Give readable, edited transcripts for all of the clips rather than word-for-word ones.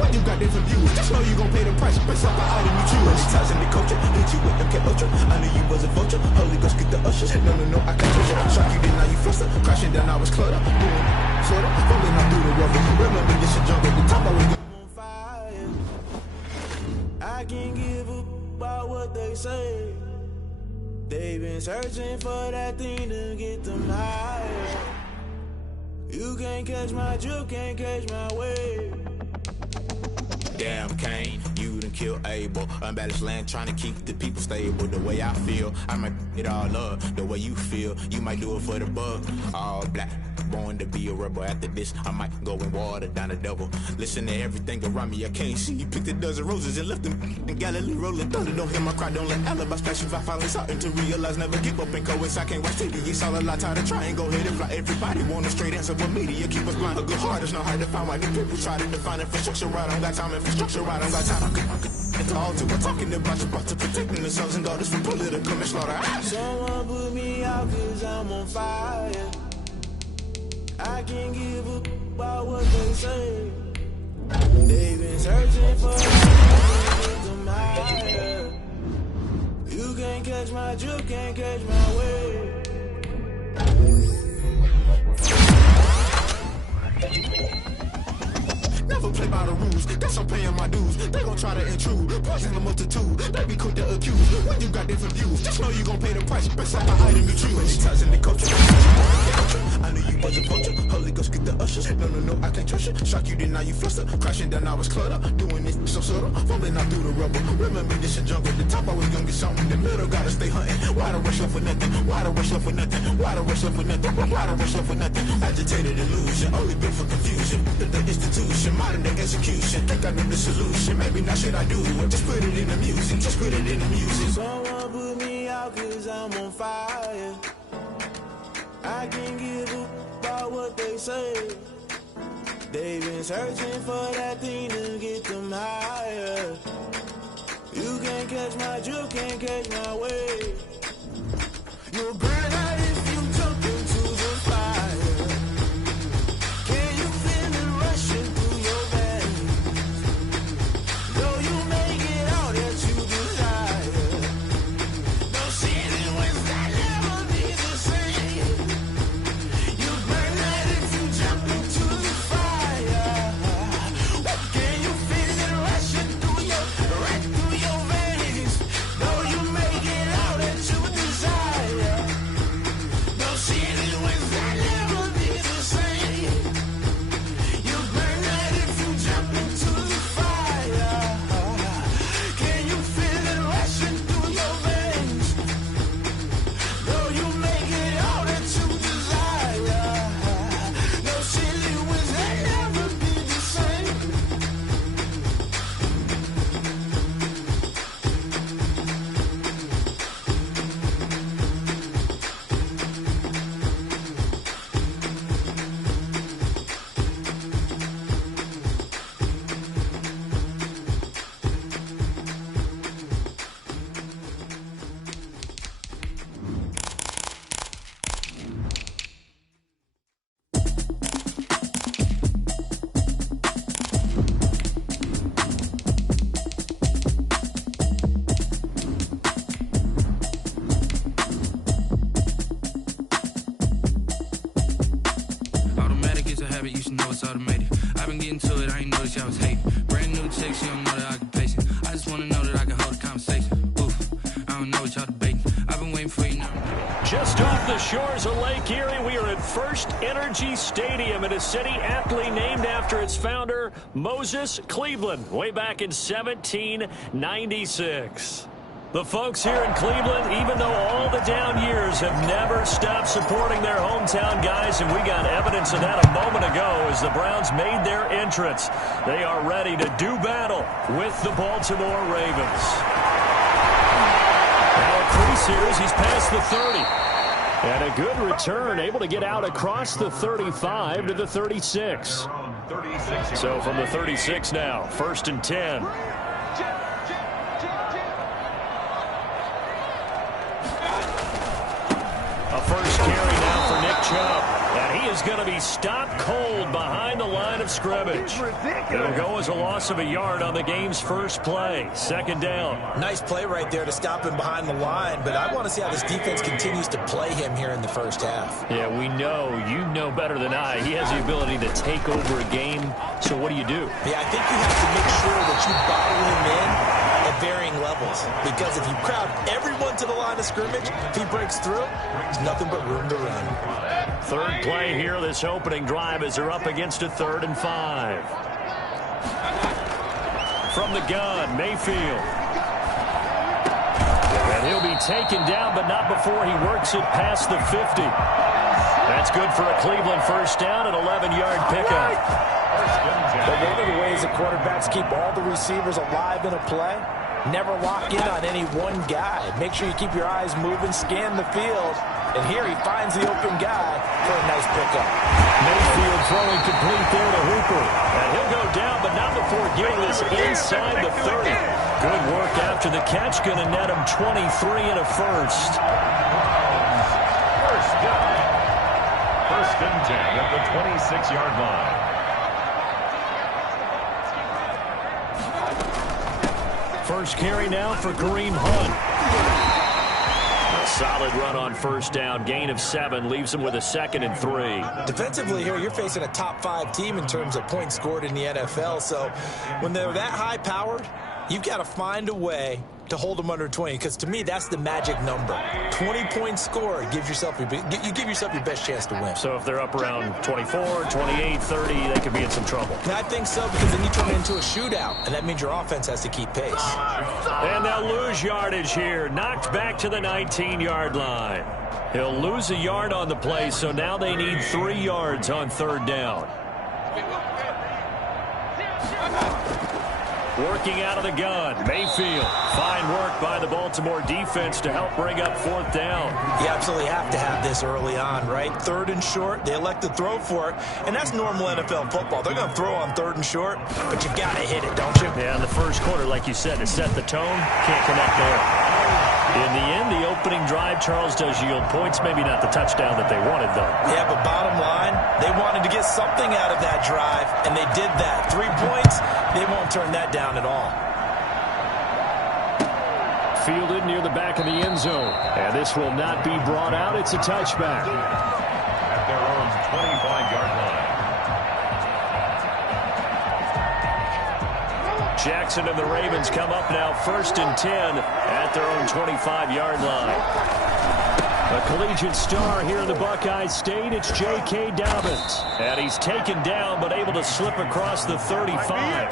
When you got different views, just know you gon' pay the price. Based off the item you choose. Many times in the culture, hit you with MK Ultra. I knew you was a vulture. Holy Ghost get the ushers. No, I can't touch it. Shock you, then now you fluster. Crashing down, I was cluttered. Doing sorta, falling out through the rubber. Remember this shit jump at the top. I was on fire. I can't give up about what they say. They've been searching for that thing to get them higher. You can't catch my drift, can't catch my wave. Damn, Kane, you done killed Abel. Unbalanced land, trying to keep the people stable. The way I feel, I might it all up. The way you feel, you might do it for the bug. All black, born to be a rebel. After this, I might go and water down the devil. Listen to everything around me, I can't see. You picked a dozen roses and left them in Galilee rolling thunder. Don't hear my cry, don't let alibis splash. If I finally starting to realize, never give up and coincide. I can't watch TV, it's all a lot. Tired of trying, go ahead and fly. Everybody want a straight answer, but media keep us blind. A good heart is not hard to find. Why the people try to define infrastructure right? I don't got time, infrastructure right, I don't got time. It's all to we're talking about to protecting the sons and daughters from political manslaughter. Someone put me out cause I'm on fire. I can't give up about what they say. They've been searching for them higher. You can't catch my drift, can't catch my wave. Never play by the rules, that's I'm paying my dues. They gon' try to intrude, poison the multitude. They be quick to accuse, when you got different views. Just know you gon' pay the price, based off the item you choose. Many times in the culture, I knew you was a vulture. Holy Ghost get the ushers. No, I can't trust you. Shock you, then now you fluster. Crashing down, I was cluttered. Doing this so subtle, falling out through the rubble. Remember this shit jungle. The top I was gonna get something. The middle gotta stay hunting. Why the rush left for nothing? Why the rush left for nothing? Why the rush left for nothing? Why the rush left for nothing? Agitated illusion, only built for confusion. The institution, modern day execution. Think I know the solution. Maybe not shit I do. Just put it in the music. Just put it in the music. Someone put me out cause I'm on fire. I can't give up about what they say. They've been searching for that thing to get them higher. You can't catch my drift, can't catch my wave. You'll burn out if you jump into the fire. Can you feel it rushing through your veins? Though you make it out that you desire. No ceiling was that never be the same. You burn out if you jump into the fire. Can you feel it rushing through your veins? Though you make it out that you desire. No ceiling was that never be the same. You burn out if you jump into the fire. Can you feel it rushing through your veins? Though you make it out that you desire. No ceiling was that never be the same. Automatic is a habit, you should know it's automated. I've been getting to it, I ain't noticed y'all was hating. Brand new chicks, you don't know the occupation. I just wanna know that I can hold a conversation. Oof, I don't know what y'all debating. I've been waiting for you now. Just off the shores of Lake Erie, we are at First Energy Stadium in a city aptly named after its founder, Moses Cleveland, way back in 1796. The folks here in Cleveland, even though all the down years, have never stopped supporting their hometown guys, and we got evidence of that a moment ago as the Browns made their entrance. They are ready to do battle with the Baltimore Ravens. Now a crease here as he's past the 30. And a good return, able to get out across the 35 to the 36. So from the 36 now, 1st and 10. A first carry now for Nick Chubb. And he is going to be stopped cold behind the line of scrimmage. It'll go as a loss of a yard on the game's first play. Second down. Nice play right there to stop him behind the line, but I want to see how this defense continues to play him here in the first half. Yeah, we know. You know better than I. He has the ability to take over a game. So what do you do? Yeah, I think you have to make sure that you bottle him in at varying levels, because if you crowd everyone to the line of scrimmage, if he breaks through, there's nothing but room to run. Third play here, this opening drive, as they're up against a 3rd and 5. From the gun, Mayfield. And he'll be taken down, but not before he works it past the 50. That's good for a Cleveland first down, an 11-yard pickup. But one of the ways that quarterbacks keep all the receivers alive in a play, never lock in on any one guy. Make sure you keep your eyes moving, scan the field. And here he finds the open guy for a nice pickup. Mayfield throwing complete there to Hooper. And he'll go down, but not before getting this inside the 30. Good work after the catch. Going to net him 23 and a first. First down. First and 10 at the 26-yard line. First carry now for Kareem Hunt. A solid run on first down. Gain of 7 leaves him with a 2nd and 3. Defensively here, you're facing a top-5 team in terms of points scored in the NFL. So when they're that high-powered, you've got to find a way to hold them under 20, because to me that's the magic number. 20 points scored gives yourself you give yourself your best chance to win. So if they're up around 24, 28, 30, they could be in some trouble. I think so, because then you turn it into a shootout, and that means your offense has to keep pace. And they'll lose yardage here. Knocked back to the 19-yard line. He'll lose a yard on the play, so now they need 3 yards on 3rd down. Working out of the gun, Mayfield. Fine work by the Baltimore defense to help bring up 4th down. You absolutely have to have this early on, right? 3rd and short, they elect to throw for it, and that's normal NFL football. They're going to throw on 3rd and short, but you got to hit it, don't you? Yeah, in the first quarter, like you said, to set the tone, can't connect there. In the end, the opening drive, Charles, does yield points. Maybe not the touchdown that they wanted, though. Yeah, but bottom line, they wanted to get something out of that drive, and they did that. 3 points, they won't turn that down at all. Fielded near the back of the end zone. And this will not be brought out. It's a touchback. At their own 25-yard line. Jackson and the Ravens come up now 1st and 10 at their own 25-yard line. A collegiate star here in the Buckeye State, it's J.K. Dobbins. And he's taken down, but able to slip across the 35.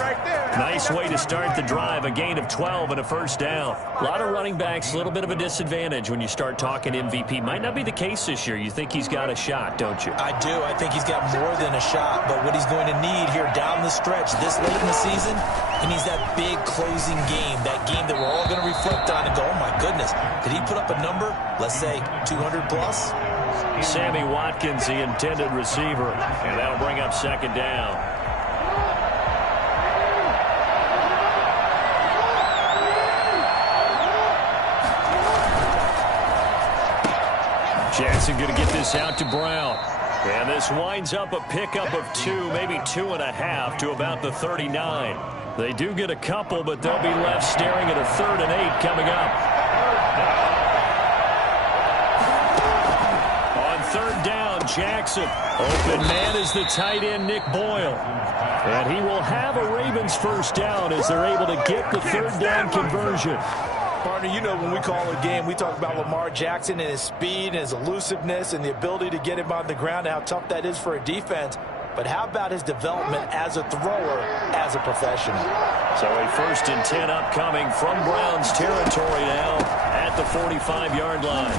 Nice way to start the drive, a gain of 12 and a first down. A lot of running backs, a little bit of a disadvantage when you start talking MVP. Might not be the case this year. You think he's got a shot, don't you? I do. I think he's got more than a shot, but what he's going to need here down the stretch this late in the season, he needs that big closing game, that game that we're all going to reflect on and go, oh my goodness, did he put up a number, let's say 200 plus? Sammy Watkins, the intended receiver, and that'll bring up 2nd down. Jackson going to get this out to Brown. And this winds up a pickup of 2, maybe 2.5 to about the 39. They do get a couple, but they'll be left staring at a 3rd and 8 coming up. On 3rd down, Jackson. Open man is the tight end, Nick Boyle. And he will have a Ravens first down as they're able to get the 3rd down conversion. Partner, you know when we call a game, we talk about Lamar Jackson and his speed and his elusiveness and the ability to get him on the ground and how tough that is for a defense. But how about his development as a thrower, as a professional? So a 1st and 10 upcoming from Browns territory now at the 45-yard line.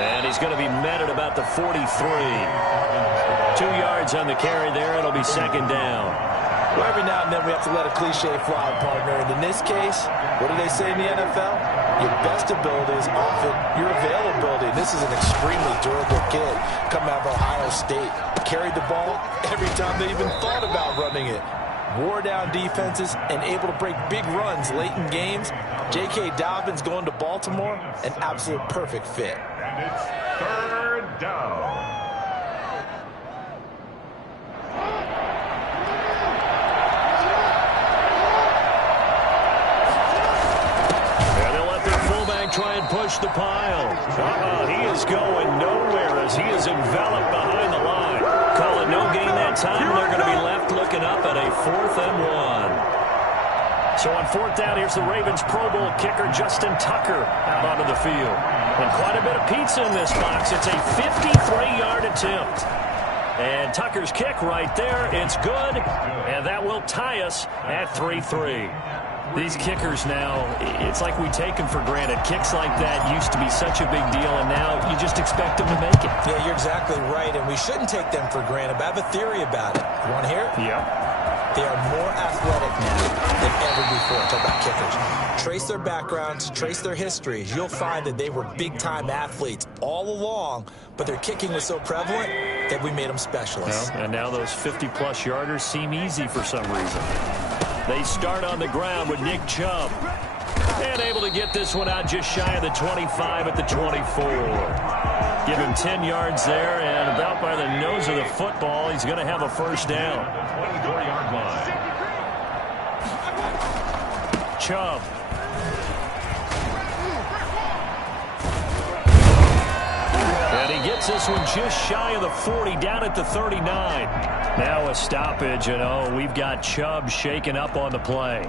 And he's going to be met at about the 43. 2 yards on the carry there. It'll be 2nd down. Well, every now and then we have to let a cliche fly, partner. And in this case, what do they say in the NFL? Your best ability is often your availability. And this is an extremely durable kid coming out of Ohio State. Carried the ball every time they even thought about running it. Wore down defenses and able to break big runs late in games. J.K. Dobbins going to Baltimore, an absolute perfect fit. And it's 3rd down. and push the pile. He is going nowhere as he is enveloped behind the line. Call it no gain that time, and they're going to be left looking up at a 4th and 1. So on 4th down, here's the Ravens Pro Bowl kicker Justin Tucker out onto the field. And quite a bit of pizza in this box. It's a 53-yard attempt. And Tucker's kick right there, it's good, and that will tie us at 3-3. These kickers now, it's like we take them for granted. Kicks like that used to be such a big deal, and now you just expect them to make it. Yeah, you're exactly right, and we shouldn't take them for granted. But I have a theory about it. You want to hear it? Yep. They are more athletic now than ever before. Talk about kickers. Trace their backgrounds, trace their histories. You'll find that they were big-time athletes all along, but their kicking was so prevalent that we made them specialists. Well, and now those 50-plus yarders seem easy for some reason. They start on the ground with Nick Chubb. And able to get this one out just shy of the 25 at the 24. Give him 10 yards there, and about by the nose of the football, he's going to have a first down. 24-yard line. Chubb. And he gets this one just shy of the 40, down at the 39. Now a stoppage, and we've got Chubb shaken up on the play.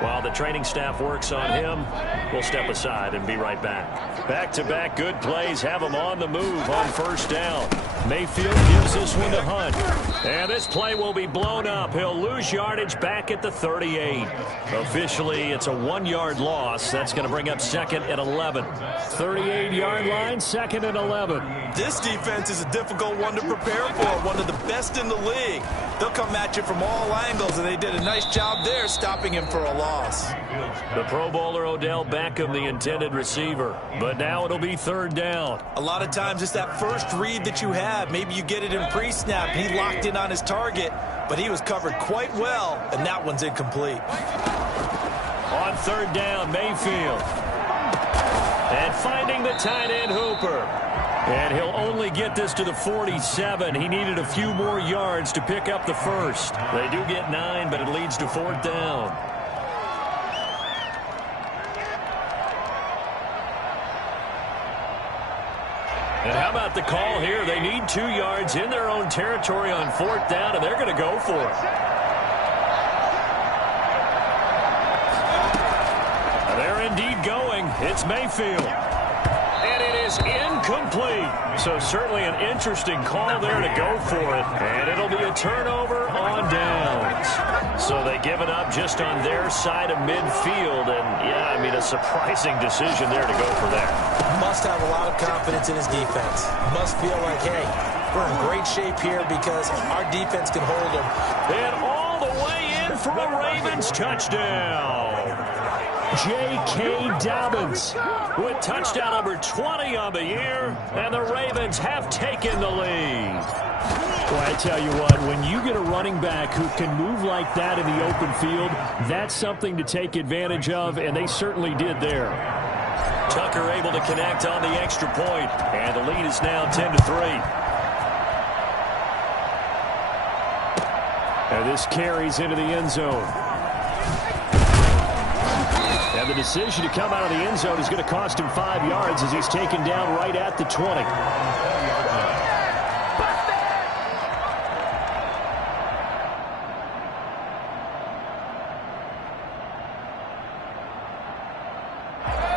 While the training staff works on him, we'll step aside and be right back. Back-to-back good plays have him on the move on first down. Mayfield gives this one to Hunt. And this play will be blown up. He'll lose yardage back at the 38. Officially, it's a 1-yard loss. That's going to bring up 2nd and 11. 38-yard line, 2nd and 11. This defense is a difficult one to prepare for, one of the best in the league. They'll come at you from all angles, and they did a nice job there stopping him for a loss. The Pro Bowler Odell Beckham, the intended receiver. But now it'll be 3rd down. A lot of times it's that first read that you have. Maybe you get it in pre-snap, and he locked in on his target, but he was covered quite well, and that one's incomplete. On 3rd down, Mayfield. And finding the tight end, Hooper. And he'll only get this to the 47. He needed a few more yards to pick up the first. They do get 9, but it leads to 4th down. And how about the call here? They need 2 yards in their own territory on 4th down, and they're going to go for it. They're indeed going. It's Mayfield. And it is incomplete. So certainly an interesting call there to go for it. And it'll be a turnover on downs. So they give it up just on their side of midfield. And, yeah, I mean, a surprising decision there to go for that. Must have a lot of confidence in his defense. Must feel like, hey, we're in great shape here because our defense can hold him. And all the way in for a Ravens touchdown. J.K. Dobbins with touchdown number 20 on the year, and the Ravens have taken the lead. Well, I tell you what, when you get a running back who can move like that in the open field, that's something to take advantage of, and they certainly did there. Tucker able to connect on the extra point, and the lead is now 10-3. And this carries into the end zone. And the decision to come out of the end zone is going to cost him 5 yards as he's taken down right at the 20.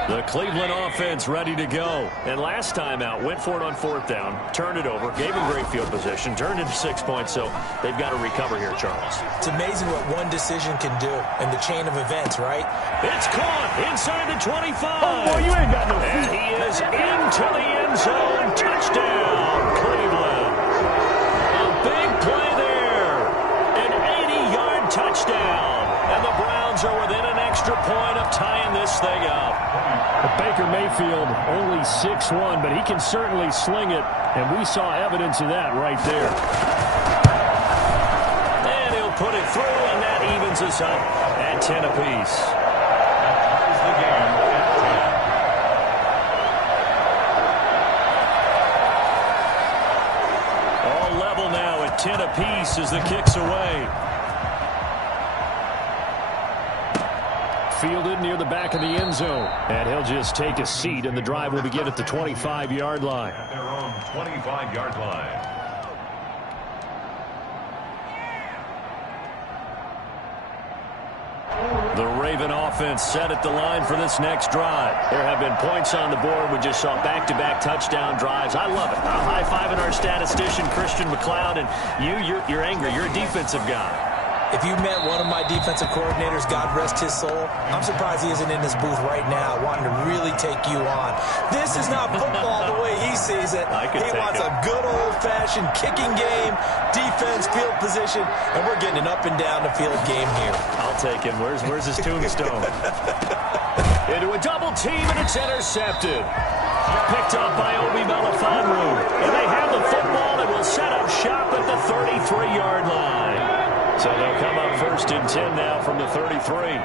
The Cleveland offense ready to go. And last time out, went for it on 4th down, turned it over, gave him great field position, turned into 6 points, so they've got to recover here, Charles. It's amazing what one decision can do in the chain of events, right? It's caught inside the 25. Oh, boy, you ain't got no feet. And he is into the end zone. Touchdown, Cleveland. A big play there. An 80-yard touchdown. And the Browns are within an extra point of tying this thing up. Baker Mayfield only 6'1", but he can certainly sling it, and we saw evidence of that right there. And he'll put it through, and that evens us up at 10 apiece. Ties the game at 10. All level now at 10 apiece as the kick's away. fielded near the back of the end zone. And he'll just take a seat, and the drive will begin at the 25-yard line. At their own 25-yard line. The Raven offense set at the line for this next drive. There have been points on the board. We just saw back-to-back touchdown drives. I love it. I'm high-fiving our statistician, Christian McLeod, and you're angry. You're a defensive guy. If you met one of my defensive coordinators, God rest his soul, I'm surprised he isn't in this booth right now wanting to really take you on. This is not football the way he sees it. He wants a good old-fashioned kicking game, defense, field position, and we're getting an up-and-down-the-field game here. I'll take him. Where's his tombstone? Into a double team, and it's intercepted. Picked up by Obi Melifonwu. And they have the football and will set up shop at the 33-yard line. So they'll come up 1st and 10 now from the 33.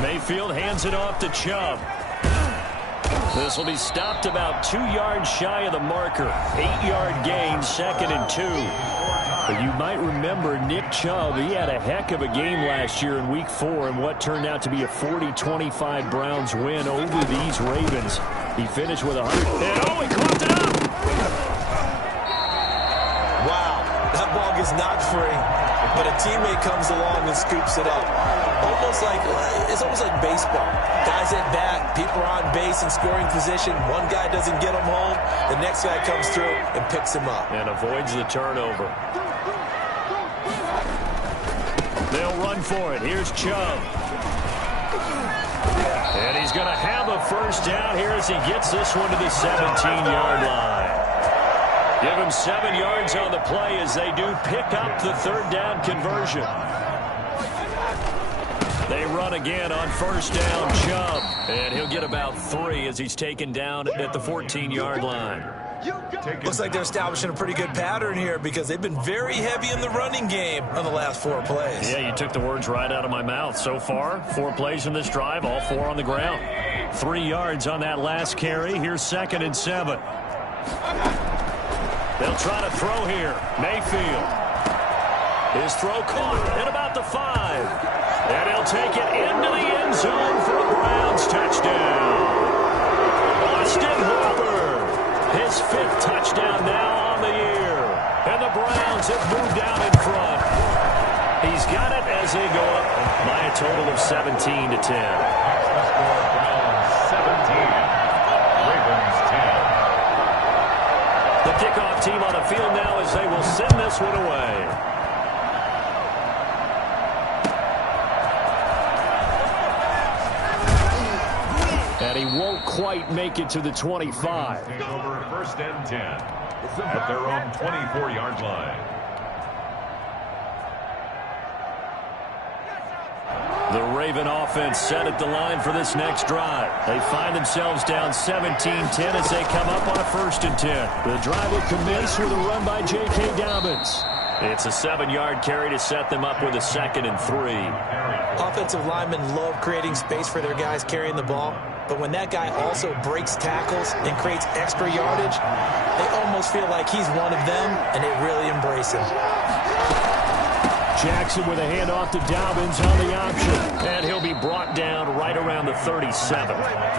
Mayfield hands it off to Chubb. This will be stopped about 2 yards shy of the marker. 8-yard gain, 2nd and 2. But you might remember Nick Chubb, he had a heck of a game last year in Week 4 in what turned out to be a 40-25 Browns win over these Ravens. He finished with 100. And he coughed it up! Wow, that ball gets knocked free, but a teammate comes along and scoops it up. It's almost like baseball. Guys at bat, people are on base in scoring position. One guy doesn't get him home. The next guy comes through and picks him up. And avoids the turnover. They'll run for it. Here's Chubb. And he's going to have a first down here as he gets this one to the 17-yard line. Give him 7 yards on the play as they do pick up the 3rd down conversion. They run again on 1st down, Chubb. And he'll get about 3 as he's taken down at the 14-yard line. Looks like they're establishing a pretty good pattern here because they've been very heavy in the running game on the last 4 plays. Yeah, you took the words right out of my mouth. So far, 4 plays in this drive, all 4 on the ground. 3 yards on that last carry. Here's 2nd and 7. They'll try to throw here. Mayfield. His throw caught at about the 5. And he'll take it into the end zone for a Browns touchdown. Austin Hooper. His 5th touchdown now on the year. And the Browns have moved out in front. He's got it as they go up by a total of 17-10. Browns 17. Ravens 10. The kickoff team on the field now as they will send this one away. And he won't quite make it to the 25. Take over 1st and 10 at their own 24-yard line. The Raven offense set at the line for this next drive. They find themselves down 17-10 as they come up on a 1st and 10. The drive will commence with a run by J.K. Dobbins. It's a 7-yard carry to set them up with a 2nd and 3. Offensive linemen love creating space for their guys carrying the ball. But when that guy also breaks tackles and creates extra yardage, they almost feel like he's one of them, and they really embrace him. Jackson with a handoff to Dobbins on the option. And he'll be brought down right around the 37.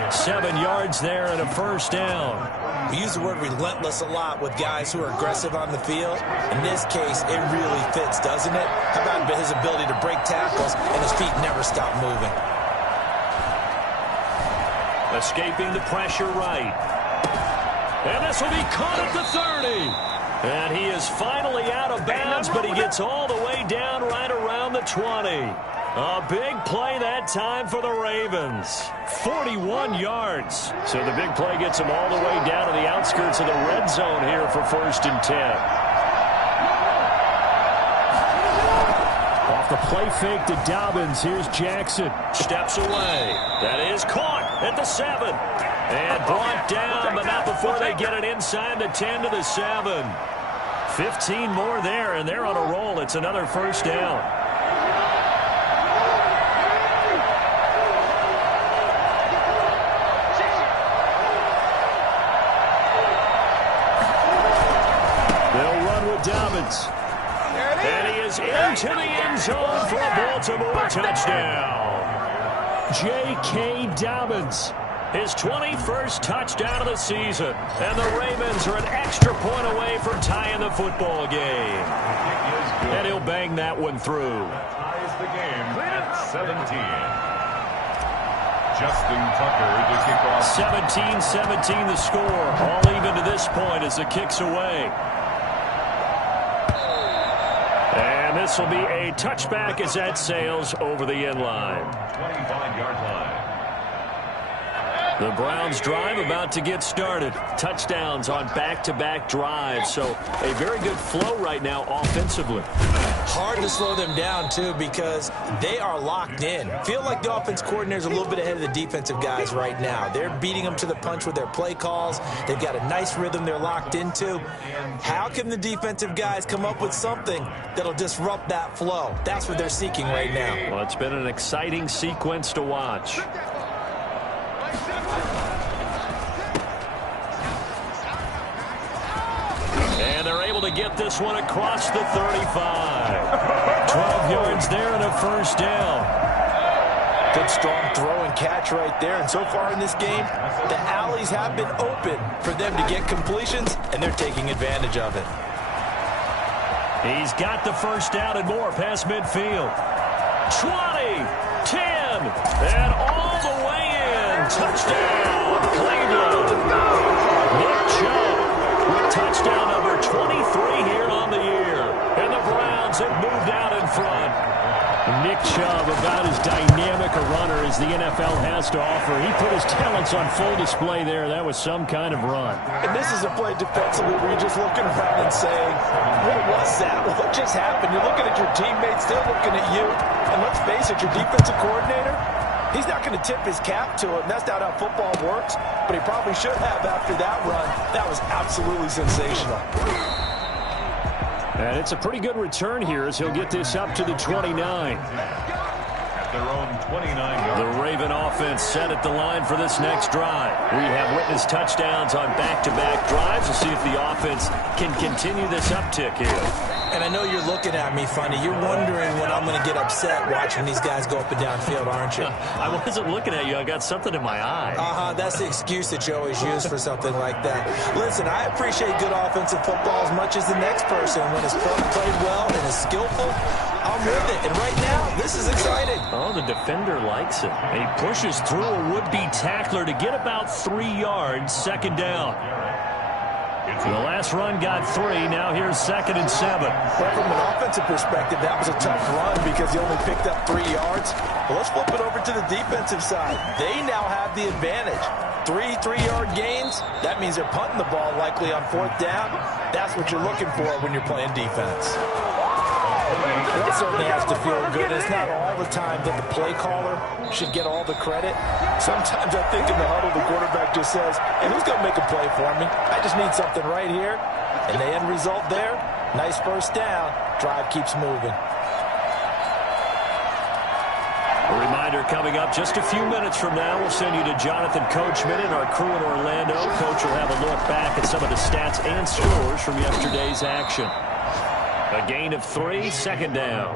7 yards there and a 1st down. We use the word relentless a lot with guys who are aggressive on the field. In this case, it really fits, doesn't it? How about his ability to break tackles and his feet never stop moving? Escaping the pressure right. And this will be caught at the 30. And he is finally out of bounds, but he gets all the way down right around the 20. A big play that time for the Ravens. 41 yards. So the big play gets him all the way down to the outskirts of the red zone here for 1st and 10. Off the play fake to Dobbins. Here's Jackson. Steps away. That is caught at the 7. And brought down, but not before they get it inside the 10 to the 7. 15 more there, and they're on a roll. It's another 1st down. They'll run with Dobbins. And he is into the end zone for a Baltimore touchdown. J.K. Dobbins, his 21st touchdown of the season. And the Ravens are an extra point away from tying the football game. And he'll bang that one through. Ties the game at 17. Justin Tucker to kick off. 17-17 the score. All even to this point as the kick's away. And this will be a touchback as that sails over the end line. 25-yard line. The Browns drive about to get started. Touchdowns on back-to-back drives. So a very good flow right now offensively. Hard to slow them down, too, because they are locked in. Feel like the offense coordinator's a little bit ahead of the defensive guys right now. They're beating them to the punch with their play calls. They've got a nice rhythm they're locked into. How can the defensive guys come up with something that'll disrupt that flow? That's what they're seeking right now. Well, it's been an exciting sequence to watch. And they're able to get this one across the 35. 12 yards there and a first down. Good strong throw and catch right there. And so far in this game, the alleys have been open for them to get completions, and they're taking advantage of it. He's got the first down and more past midfield. 20, 10, and all the way in. Touchdown, Cleveland. Nick Chubb with touchdown number 23 here on the year. And the Browns have moved out in front. Nick Chubb, about as dynamic a runner as the NFL has to offer. He put his talents on full display there. That was some kind of run. And this is a play defensively where you're just looking around and saying, what was that? What just happened? You're looking at your teammates, they're looking at you. And let's face it, your defensive coordinator, he's not going to tip his cap to him. That's not how football works. But he probably should have after that run. That was absolutely sensational. And it's a pretty good return here as he'll get this up to the 29. At their own 29-yard. The Raven offense set at the line for this next drive. We have witnessed touchdowns on back-to-back drives. We'll see if the offense can continue this uptick here. And I know you're looking at me funny. You're wondering when I'm going to get upset watching these guys go up and down field, aren't you? I wasn't looking at you. I got something in my eye. That's the excuse that you always use for something like that. Listen, I appreciate good offensive football as much as the next person. When it's played well and is skillful, I'm with it. And right now, this is exciting. Oh, the defender likes it. He pushes through a would-be tackler to get about 3 yards, second down. The last run got 3. Now here's 2nd and 7. Well, from an offensive perspective, that was a tough run because he only picked up 3 yards. Well, let's flip it over to the defensive side. They now have the advantage. 3 3-yard gains. That means they're punting the ball likely on 4th down. That's what you're looking for when you're playing defense. That certainly has to feel good. It's not all the time that the play caller should get all the credit. Sometimes I think in the huddle, the quarterback just says, hey, who's going to make a play for me? I just need something right here. And the end result there, nice first down. Drive keeps moving. A reminder coming up just a few minutes from now. We'll send you to Jonathan Coachman and our crew in Orlando. Coach will have a look back at some of the stats and scores from yesterday's action. A gain of 3, second down.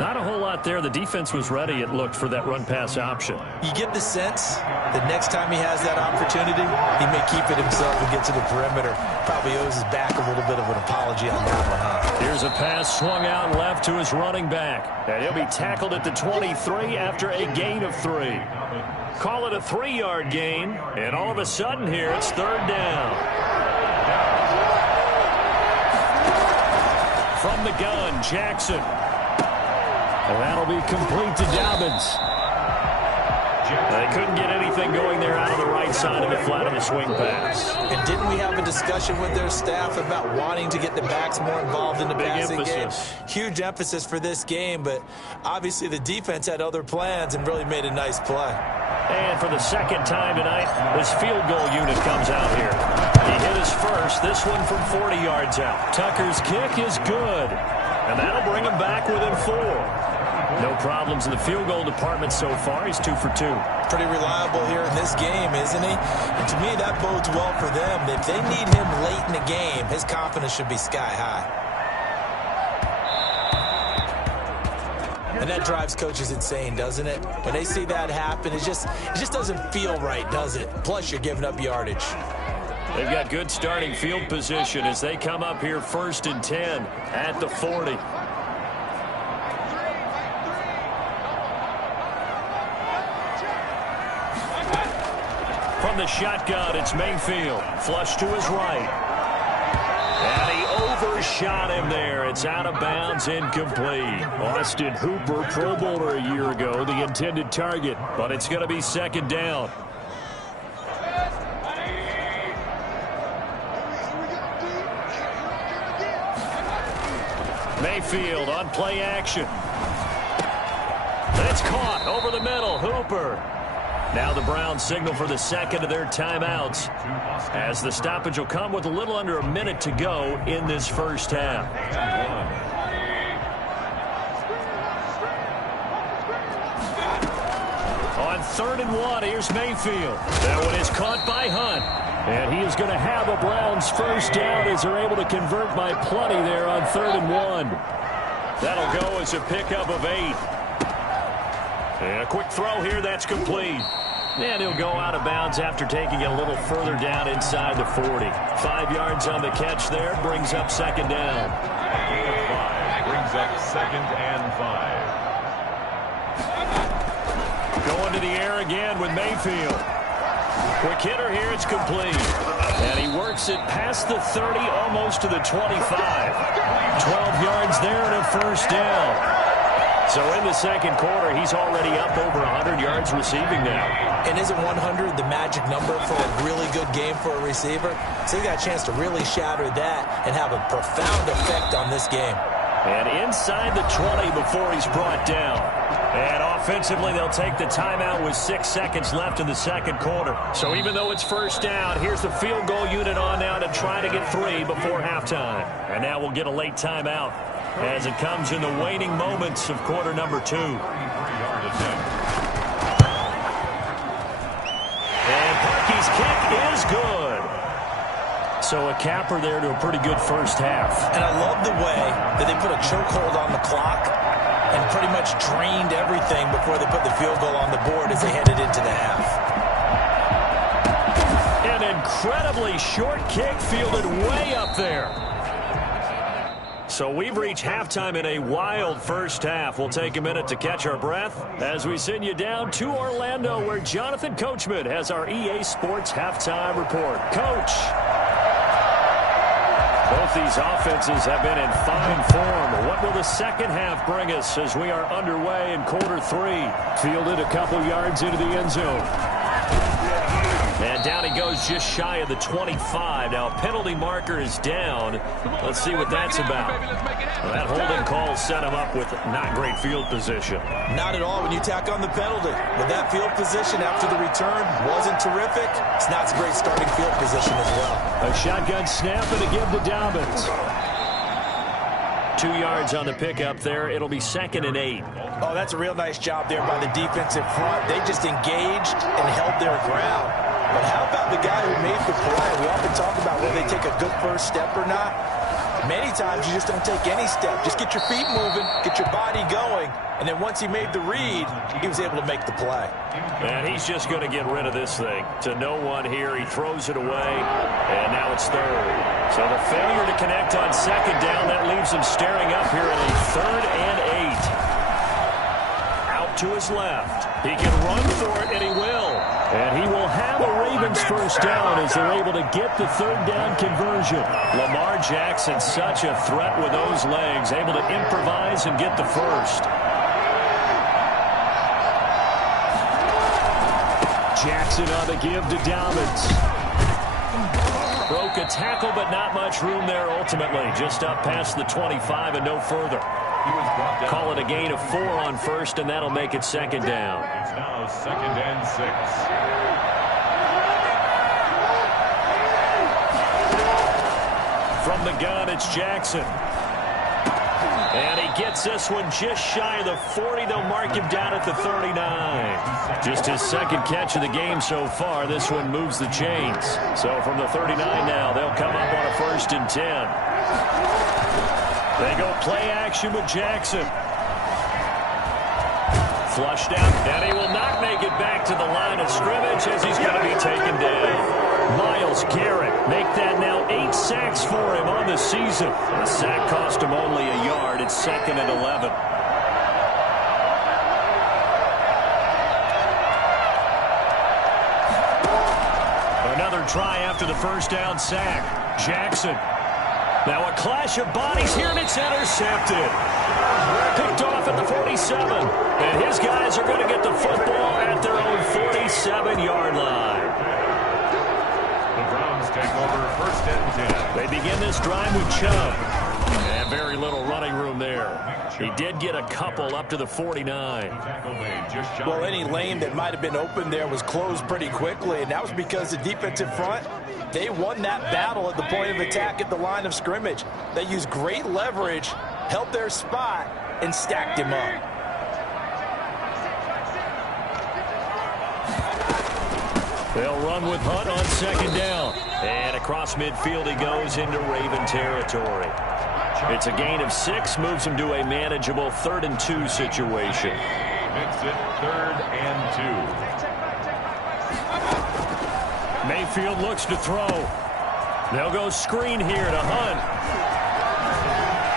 Not a whole lot there. The defense was ready, it looked, for that run-pass option. You get the sense that next time he has that opportunity, he may keep it himself and get to the perimeter. Probably owes his back a little bit of an apology on that one, huh? Here's a pass swung out left to his running back. And he'll be tackled at the 23 after a gain of 3. Call it a 3-yard gain. And all of a sudden here, it's 3rd down. From the gun, Jackson. And that'll be complete to Dobbins. They couldn't get anything going there out of the right side of the flat of the swing pass. And didn't we have a discussion with their staff about wanting to get the backs more involved in the passing game? Huge emphasis for this game, but obviously the defense had other plans and really made a nice play. And for the second time tonight, this field goal unit comes out here. He hit his first, this one from 40 yards out. Tucker's kick is good, and that'll bring him back within 4. No problems in the field goal department so far. He's 2 for 2. Pretty reliable here in this game, isn't he? And to me, that bodes well for them. If they need him late in the game, his confidence should be sky high. And that drives coaches insane, doesn't it? When they see that happen, it just doesn't feel right, does it? Plus, you're giving up yardage. They've got good starting field position as they come up here 1st and 10 at the 40. From the shotgun, it's Mayfield. Flush to his right. And he overshot him there. It's out of bounds, incomplete. Austin Hooper, Pro Bowler a year ago, the intended target. But it's going to be 2nd down. Mayfield on play action. That's caught over the middle. Hooper. Now the Browns signal for the 2nd of their timeouts, as the stoppage will come with a little under a minute to go in this first half. On 3rd and 1, here's Mayfield. That one is caught by Hunt. And he is going to have a Browns first down as they're able to convert by plenty there on 3rd and 1. That'll go as a pickup of 8. And a quick throw here, that's complete. And he'll go out of bounds after taking it a little further down inside the 40. 5 yards on the catch there, brings up 2nd down. 5 brings up 2nd and 5. Going to the air again with Mayfield. Quick hitter here, it's complete. And he works it past the 30, almost to the 25. 12 yards there and a first down. So in the 2nd quarter, he's already up over 100 yards receiving now. And isn't 100 the magic number for a really good game for a receiver? So he got a chance to really shatter that and have a profound effect on this game. And inside the 20 before he's brought down. And offensively, they'll take the timeout with 6 seconds left in the 2nd quarter. So even though it's first down, here's the field goal unit on now to try to get 3 before halftime. And now we'll get a late timeout as it comes in the waning moments of quarter number 2. And Parkey's kick is good. So a capper there to a pretty good first half. And I love the way that they put a chokehold on the clock and pretty much drained everything before they put the field goal on the board as they headed into the half. An incredibly short kick fielded way up there. So we've reached halftime in a wild first half. We'll take a minute to catch our breath as we send you down to Orlando, where Jonathan Coachman has our EA Sports halftime report. Coach. Both these offenses have been in fine form. What will the 2nd half bring us as we are underway in quarter 3? Fielded a couple yards into the end zone. And down he goes just shy of the 25. Now a penalty marker is down. Let's see what that's about. Well, that holding call set him up with not great field position. Not at all when you tack on the penalty. But that field position after the return wasn't terrific. It's not a great starting field position as well. A shotgun snap and a give to Dobbins. 2 yards on the pickup there. It'll be 2nd and 8. Oh, that's a real nice job there by the defensive front. They just engaged and held their ground. But how about the guy who made the play? We often talk about whether they take a good first step or not. Many times you just don't take any step. Just get your feet moving, get your body going, and then once he made the read, he was able to make the play. And he's just going to get rid of this thing. To no one here, he throws it away, and now it's 3rd. So the failure to connect on 2nd down, that leaves him staring up here at a 3rd and 8. Out to his left. He can run for it, and he will. And he will have a Ravens first down as they're able to get the 3rd down conversion. Lamar Jackson, such a threat with those legs, able to improvise and get the first. Jackson on the give to Dobbins. Broke a tackle, but not much room there ultimately. Just up past the 25 and no further. Call it a gain of 4 on 1st, and that'll make it 2nd down. It's now 2nd and 6. From the gun, it's Jackson. And he gets this one just shy of the 40. They'll mark him down at the 39. Just his 2nd catch of the game so far. This one moves the chains. So from the 39 now, they'll come up on a 1st and 10. They go play action with Jackson. flushed out, and he will not make it back to the line of scrimmage as he's going to be taken down. Myles Garrett make that now 8 sacks for him on the season. The sack cost him only a yard. It's 2nd and 11. Another try after the first down sack. Jackson. Now a clash of bodies here, and it's intercepted. Picked off at the 47. And his guys are going to get the football at their own 47-yard line. The Browns take over 1st and 10. They begin this drive with Chubb. And very little running room there. He did get a couple up to the 49. Well, any lane that might have been open there was closed pretty quickly, and that was because the defensive front, they won that battle at the point of attack at the line of scrimmage. They used great leverage, held their spot, and stacked him up. They'll run with Hunt on 2nd down. And across midfield he goes into Raven territory. It's a gain of 6, moves him to a manageable 3rd and 2 situation. Makes it 3rd and 2. Mayfield looks to throw. They'll go screen here to Hunt.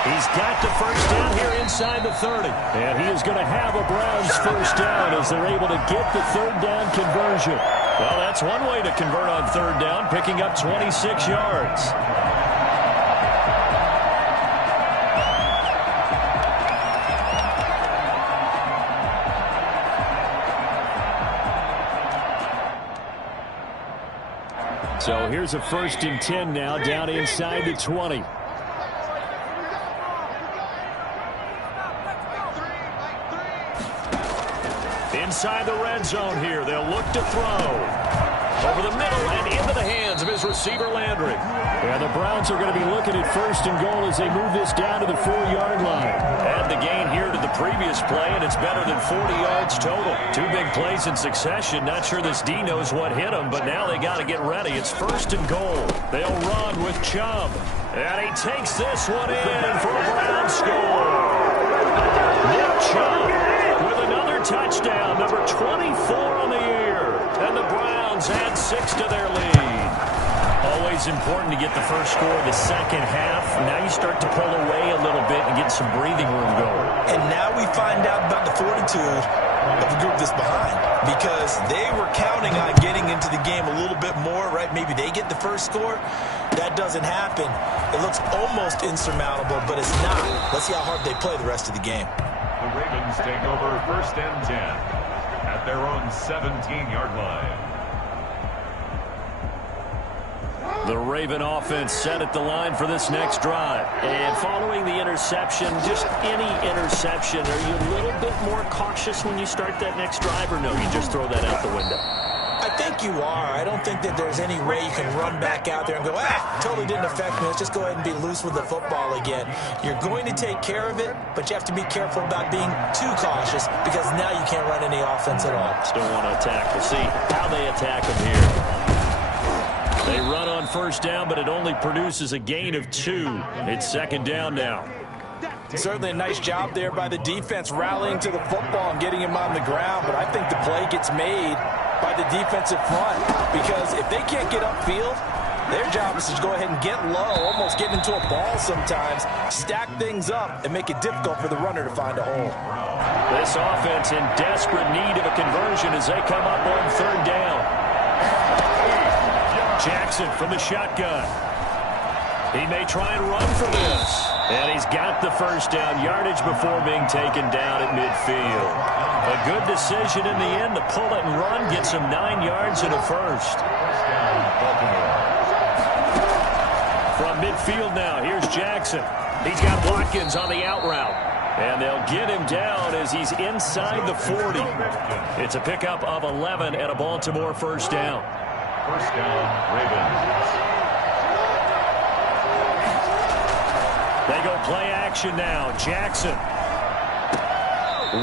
He's got the first down here inside the 30. And he is going to have a Browns first down as they're able to get the 3rd down conversion. Well, that's one way to convert on 3rd down, picking up 26 yards. So here's a 1st and 10 now, down inside the 20. Inside the red zone here, they'll look to throw. Over the middle and into the hands of his receiver, Landry. And the Browns are going to be looking at 1st and goal as they move this down to the 4-yard line. Add the gain here to the previous play, and it's better than 40 yards total. 2 big plays in succession. Not sure this D knows what hit him, but now they got to get ready. It's 1st and goal. They'll run with Chubb. And he takes this one in for a Browns score. Nick Chubb with another touchdown, number 24 on the year. And the Browns add 6 to their lead. Always important to get the first score of the second half. Now you start to pull away a little bit and get some breathing room going. And now we find out about the fortitude of the group that's behind, because they were counting on getting into the game a little bit more, right? Maybe they get the first score. That doesn't happen. It looks almost insurmountable, but it's not. Let's see how hard they play the rest of the game. The Ravens take over 1st and 10 at their own 17-yard line. The Raven offense set at the line for this next drive. And following the interception, just any interception, are you a little bit more cautious when you start that next drive, or no, you just throw that out the window? I think you are. I don't think that there's any way you can run back out there and go, totally didn't affect me. Let's just go ahead and be loose with the football again. You're going to take care of it, but you have to be careful about being too cautious, because now you can't run any offense at all. Still want to attack. We'll see how they attack him here. They run on 1st down, but it only produces a gain of 2. It's 2nd down now. Certainly a nice job there by the defense rallying to the football and getting him on the ground, but I think the play gets made by the defensive front, because if they can't get upfield, their job is to go ahead and get low, almost get into a ball sometimes, stack things up, and make it difficult for the runner to find a hole. This offense in desperate need of a conversion as they come up on 3rd down. Jackson from the shotgun. He may try and run for this. And he's got the first down, yardage before being taken down at midfield. A good decision in the end to pull it and run, gets him 9 yards and a first. From midfield now, here's Jackson. He's got Watkins on the out route. And they'll get him down as he's inside the 40. It's a pickup of 11 and a Baltimore first down. First down, Ravens. They go play action now. Jackson.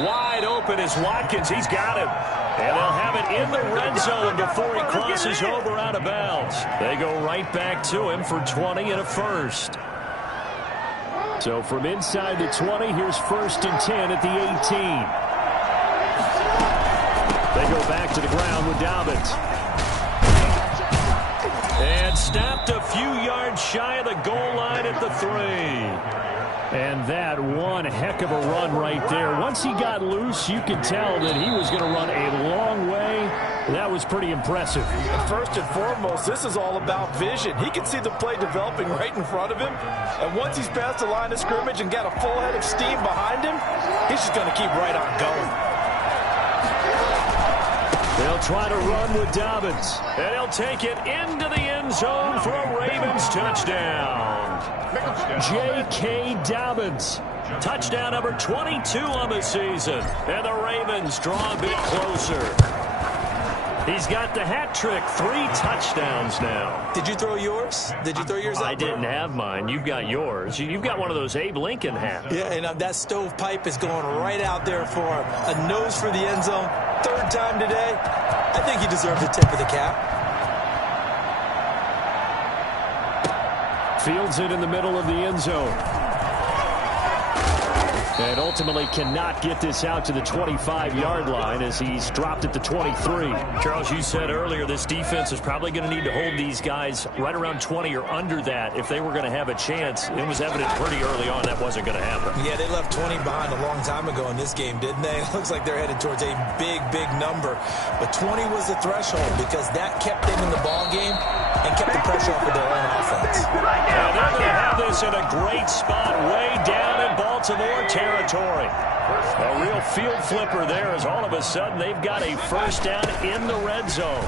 Wide open is Watkins. He's got him. And they'll have it in the red zone before he crosses over out of bounds. They go right back to him for 20 and a first. So from inside the 20, here's 1st and 10 at the 18. They go back to the ground with Dobbins. And stopped a few yards shy of the goal line at the 3. And that one heck of a run right there. Once he got loose, you could tell that he was going to run a long way. That was pretty impressive. And first and foremost, this is all about vision. He can see the play developing right in front of him. And once he's past the line of scrimmage and got a full head of steam behind him, he's just going to keep right on going. They'll try to run with Dobbins. And he'll take it into the end zone for a Ravens touchdown. J.K. Dobbins. Touchdown number 22 on the season. And the Ravens draw a bit closer. He's got the hat trick. 3 touchdowns now. Did you throw yours? Did you throw yours out? I didn't have mine. You've got yours. You've got one of those Abe Lincoln hats. Yeah, and that stovepipe is going right out there for a nose for the end zone. 3rd time today. I think he deserves a tip of the cap. Fields it in the middle of the end zone. And ultimately cannot get this out to the 25-yard line as he's dropped at the 23. Charles, you said earlier this defense is probably going to need to hold these guys right around 20 or under that if they were going to have a chance. It was evident pretty early on that wasn't going to happen. Yeah, they left 20 behind a long time ago in this game, didn't they? It looks like they're headed towards a big, big number. But 20 was the threshold because that kept them in the ball game and kept the pressure off of their own offense. Now they're going to have this in a great spot way down in Baltimore territory. A real field flipper there as all of a sudden they've got a first down in the red zone.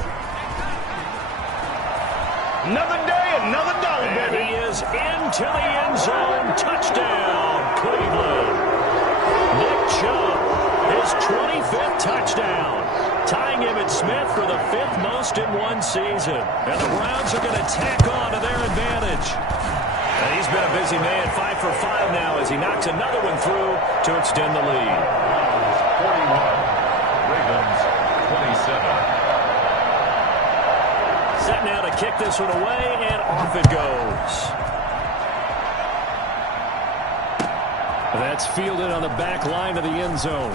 Another day, another dollar, And baby. he is into the end zone. Touchdown, Cleveland. Nick Chubb, his 25th touchdown. Tying him at Smith for the 5th most in one season. And the Browns are going to tack on to their advantage. And he's been a busy man, 5 for 5 now as he knocks another one through to extend the lead. 41, Ravens 27. Set now to kick this one away, and off it goes. That's fielded on the back line of the end zone.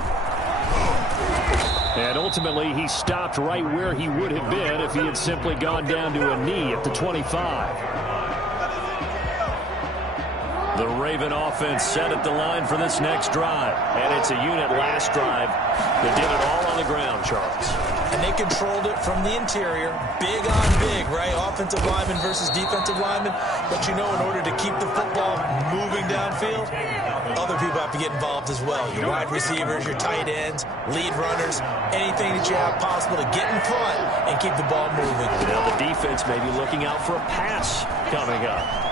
And ultimately, he stopped right where he would have been if he had simply gone down to a knee at the 25. The Raven offense set at the line for this next drive. And it's a unit last drive that did it all on the ground, Charles. And they controlled it from the interior. Big on big, right? Offensive lineman versus defensive lineman. But you know, in order to keep the football moving downfield, other people have to get involved as well. Your wide receivers, your tight ends, lead runners, anything that you have possible to get in front and keep the ball moving. Now the defense may be looking out for a pass coming up.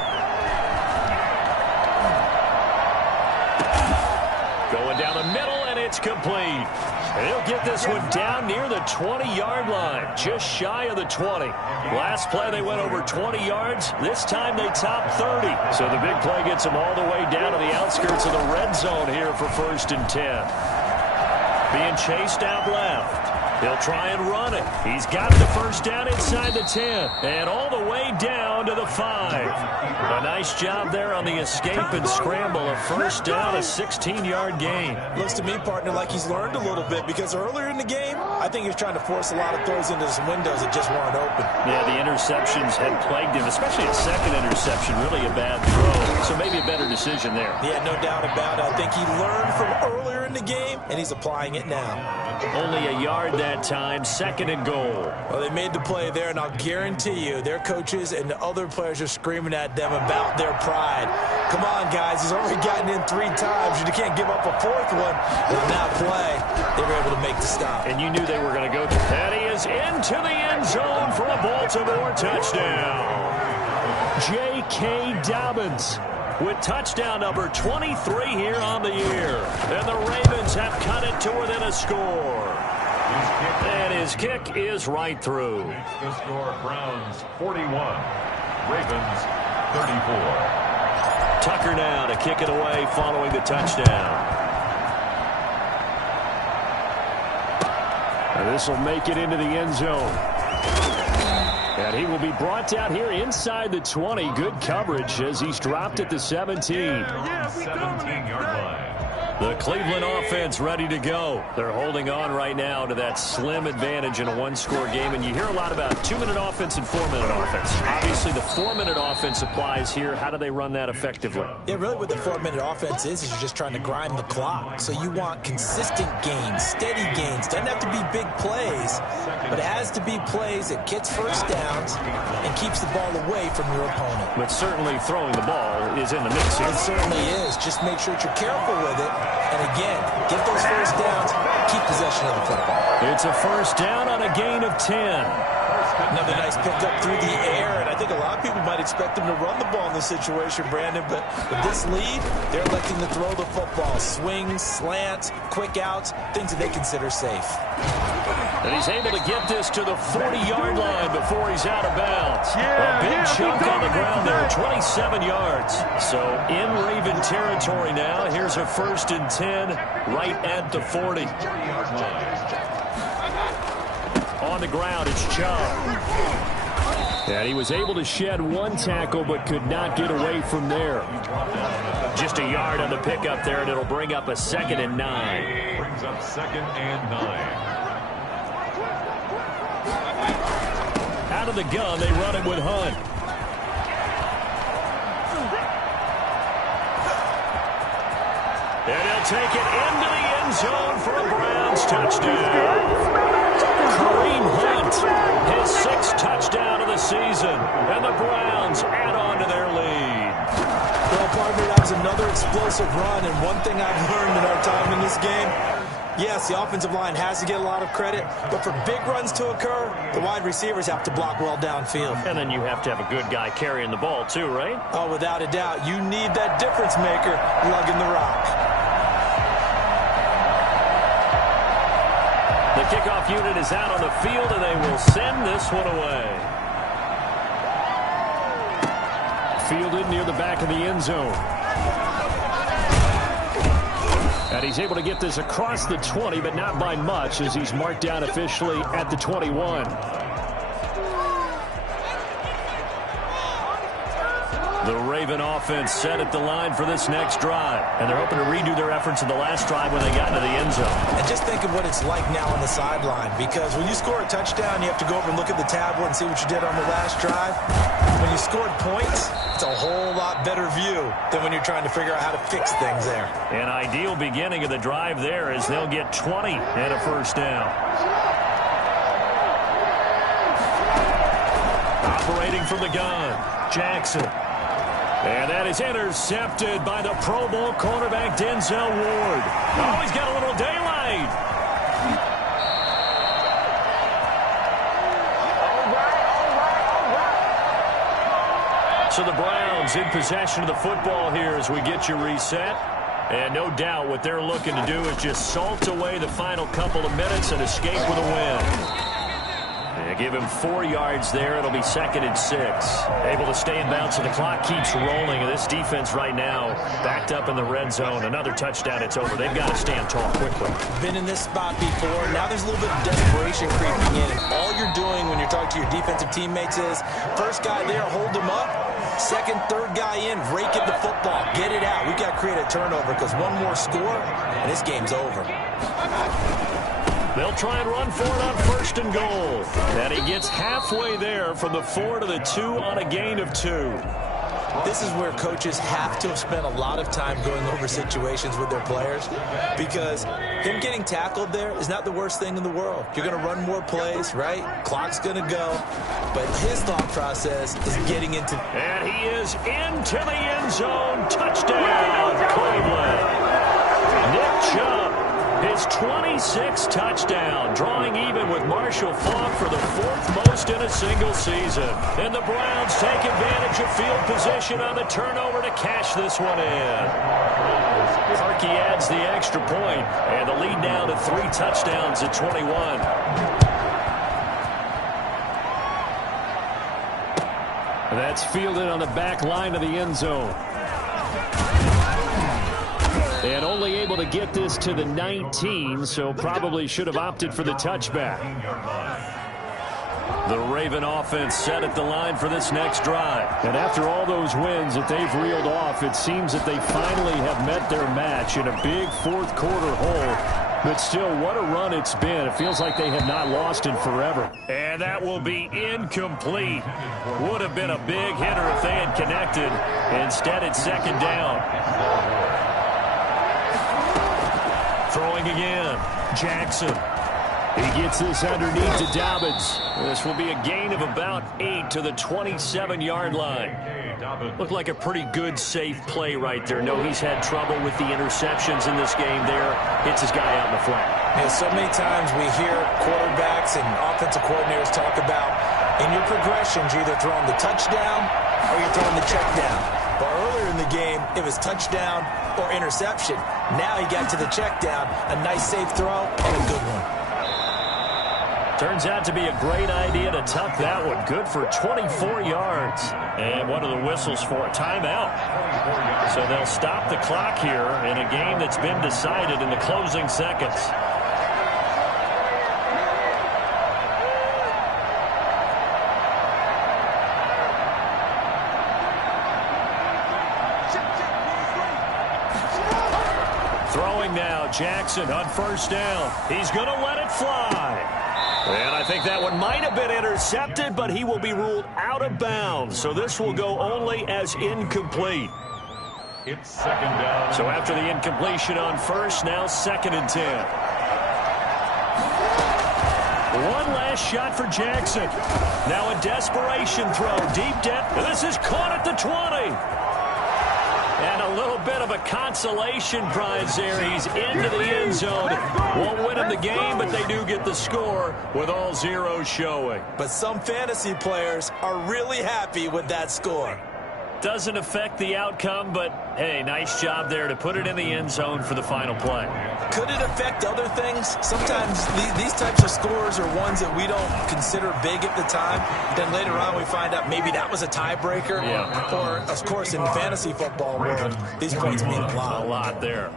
Going down the middle, and it's complete. And he'll get this one down near the 20-yard line, just shy of the 20. Last play, they went over 20 yards. This time, they topped 30. So the big play gets them all the way down to the outskirts of the red zone here for 1st and 10. Being chased out left. He'll try and run it. He's got the first down inside the 10 and all the way down to the 5. A nice job there on the escape and scramble. A first down, a 16-yard gain. Looks to me, partner, like he's learned a little bit because earlier in the game, I think he was trying to force a lot of throws into some windows that just weren't open. Yeah, the interceptions had plagued him, especially a second interception. Really a bad throw. So maybe a better decision there. Yeah, no doubt about it. I think he learned from earlier in the game, and he's applying it now. Only a yard that time, 2nd and goal. Well, they made the play there, and I'll guarantee you their coaches and the other players are screaming at them about their pride. Come on, guys. He's already gotten in 3 times. You can't give up a 4th one. With that play, they were able to make the stop. And you knew they were going to go to that. He is into the end zone for a Baltimore touchdown. J.K. Dobbins with touchdown number 23 here on the year. And the Ravens have cut it to within a score. And his kick is right through. Makes the score Browns 41, Ravens 34. Tucker now to kick it away following the touchdown. And this will make it into the end zone. And he will be brought down here inside the 20. Good coverage as he's dropped at the 17. 17-yard line. The Cleveland offense ready to go. They're holding on right now to that slim advantage in a one-score game. And you hear a lot about 2-minute offense and 4-minute offense. Obviously, the 4-minute offense applies here. How do they run that effectively? Yeah, really what the 4-minute offense is you're just trying to grind the clock. So you want consistent gains, steady gains. Doesn't have to be big plays, but it has to be plays that gets first downs and keeps the ball away from your opponent. But certainly throwing the ball is in the mix here. It certainly is. Just make sure that you're careful with it. And again, get those first downs, keep possession of the football. It's a first down on a gain of 10. Another nice pickup through the air, and I think a lot of people might expect them to run the ball in this situation, Brandon, but with this lead, they're electing to throw the football. Swings, slants, quick outs, things that they consider safe. And he's able to get this to the 40-yard line before he's out of bounds. A big chunk on the ground there, 27 yards. So in Raven territory now. Here's a 1st and 10 right at the 40. On the ground, it's Chubb. And he was able to shed one tackle but could not get away from there. Just a yard on the pickup there, and it'll bring up a 2nd and 9. Brings up 2nd and 9. Out of the gun, they run it with Hunt. And he'll take it into the end zone for a Browns touchdown. Kareem Hunt, his 6th touchdown of the season. And the Browns add on to their lead. Well, partner, that was another explosive run, and one thing I've learned in our time in this game, yes, the offensive line has to get a lot of credit, but for big runs to occur, the wide receivers have to block well downfield. And then you have to have a good guy carrying the ball too, right? Oh, without a doubt. You need that difference maker lugging the rock. The kickoff unit is out on the field, and they will send this one away. Fielded near the back of the end zone. And he's able to get this across the 20, but not by much, as he's marked down officially at the 21. The Raven offense set at the line for this next drive. And they're hoping to redo their efforts in the last drive when they got into the end zone. And just think of what it's like now on the sideline, because when you score a touchdown, you have to go over and look at the tablet and see what you did on the last drive. When you scored points, it's a whole lot better view than when you're trying to figure out how to fix things there. An ideal beginning of the drive there as they'll get 20 and a first down. Operating from the gun, Jackson. And that is intercepted by the Pro Bowl cornerback Denzel Ward. Oh, he's got a little daylight. So the Browns in possession of the football here as we get you reset. And no doubt what they're looking to do is just salt away the final couple of minutes and escape with a win. Give him 4 yards there. It'll be 2nd and 6. Able to stay in bounds, so the clock keeps rolling. And this defense right now backed up in the red zone. Another touchdown, it's over. They've got to stand tall quickly. Been in this spot before. Now there's a little bit of desperation creeping in. And all you're doing when you're talking to your defensive teammates is, first guy there, hold him up. Second, third guy in, rake at the football. Get it out. We've got to create a turnover because one more score, and this game's over. They'll try and run for it on 1st and goal. And he gets halfway there from the 4 to the 2 on a gain of 2. This is where coaches have to have spent a lot of time going over situations with their players, because him getting tackled there is not the worst thing in the world. You're going to run more plays, right? Clock's going to go. But his thought process is getting into... And he is into the end zone. Touchdown, Cleveland. Nick Chubb. His 26th touchdown, drawing even with Marshall Faulk for the 4th most in a single season. And the Browns take advantage of field position on the turnover to cash this one in. Harkey adds the extra point, and the lead now to 3 touchdowns at 21. That's fielded on the back line of the end zone. And only able to get this to the 19, so probably should have opted for the touchback. The Raven offense set at the line for this next drive. And after all those wins that they've reeled off, it seems that they finally have met their match in a big fourth quarter hole. But still, what a run it's been. It feels like they have not lost in forever. And that will be incomplete. Would have been a big hitter if they had connected. Instead, it's second down. Throwing again. Jackson. He gets this underneath to Dobbins. This will be a gain of about 8 to the 27-yard line. Looked like a pretty good, safe play right there. No, he's had trouble with the interceptions in this game there. Hits his guy out in the flat. Yeah, so many times we hear quarterbacks and offensive coordinators talk about in your progressions, you're either throwing the touchdown or you're throwing the check down. But earlier in the game, it was touchdown or interception. Now he got to the check down, a nice safe throw and a good one. Turns out to be a great idea to tuck that one. Good for 24 yards. And what are the whistles for? A timeout. So they'll stop the clock here in a game that's been decided in the closing seconds. Throwing now, Jackson on first down. He's going to let it fly. And I think that one might have been intercepted, but he will be ruled out of bounds. So this will go only as incomplete. It's second down. So after the incompletion on first, now 2nd and 10. One last shot for Jackson. Now a desperation throw, deep depth. And this is caught at the 20. And a little bit of a consolation prize there. He's into the end zone. Won't win him the game, but they do get the score with all zeros showing. But some fantasy players are really happy with that score. Doesn't affect the outcome, but, hey, nice job there to put it in the end zone for the final play. Could it affect other things? Sometimes these types of scores are ones that we don't consider big at the time. Then later on we find out maybe that was a tiebreaker. Yeah. Or, of course, in the fantasy football world, these points mean a lot. A lot there.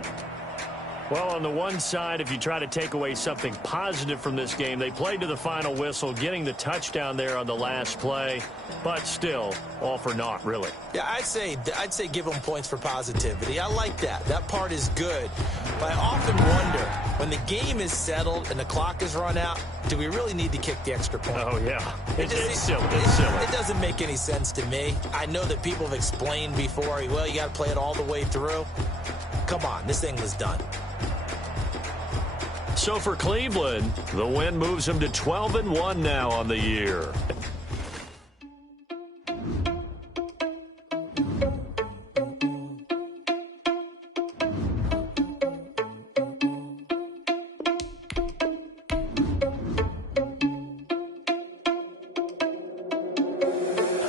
Well, on the one side, if you try to take away something positive from this game, they played to the final whistle, getting the touchdown there on the last play, but still, all for naught, really. Yeah, I'd say give them points for positivity. I like that. That part is good. But I often wonder, when the game is settled and the clock is run out, do we really need to kick the extra point? Oh, yeah. It's silly. It doesn't make any sense to me. I know that people have explained before, well, you got to play it all the way through. Come on, this thing was done. So for Cleveland, the win moves them to 12-1 now on the year.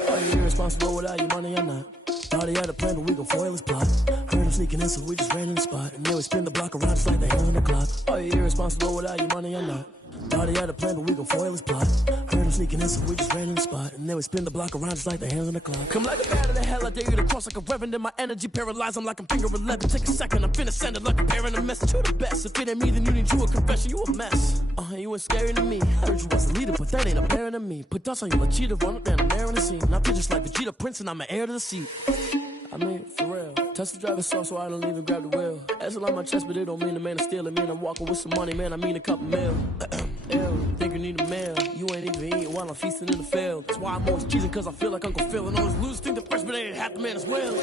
Are you irresponsible without your money or not? Thought he had a plan, but we gon' foil his plot. Heard him sneaking in, so we just ran in the spot. And then we spin the block around just like the hands on the clock. Are you irresponsible without your money or not? Thought he had a plan, but we gon' foil his plot. Heard him sneaking in, so we just ran in the spot. And then we spin the block around just like the hands on the clock. Come like a bat of the hell, I dare you to cross like a reverend. In my energy paralyzed, I'm like I'm finger 11. Take a second, I'm finna send it like a parent a message. You're the best, if it ain't me, then you need you a confession. You a mess, you ain't scary to me. Heard you was a leader, but that ain't apparent to me. Put dust on you like cheetah, run up down the air in the scene. Now I just like Vegeta Prince, and I'm an heir to the seat. I mean, for real. Touch the driver's soft so I don't even grab the wheel. That's on my chest, but it don't mean the man is stealing. Man, I'm walking with some money, man, I mean a couple mil. Ew, think you need a meal. You ain't even eating while I'm feasting in the field. That's why I'm always cheesing, cause I feel like Uncle Phil. And all those losers think the freshman ain't half the man as well.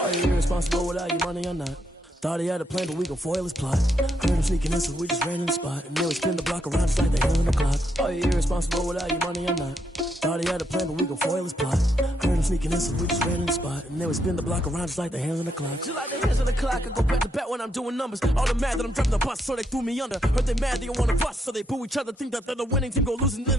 Are you irresponsible without your money or not? Thought he had a plan, but we gon' foil his plot. Heard him sneaking in, so we just ran in the spot. And then we spin the block around just like the hands on the clock. Are you irresponsible without your money or not? Thought he had a plan, but we gon' foil his plot. Heard him sneaking in, so we just ran in the spot. And then we spin the block around just like the hands on the clock. Just like the hands on the clock, I go back to back when I'm doing numbers. All the mad that I'm driving the bus, so they threw me under. Heard they mad, they don't wanna bust, so they boo each other. Think that they're the winning team, go losing, then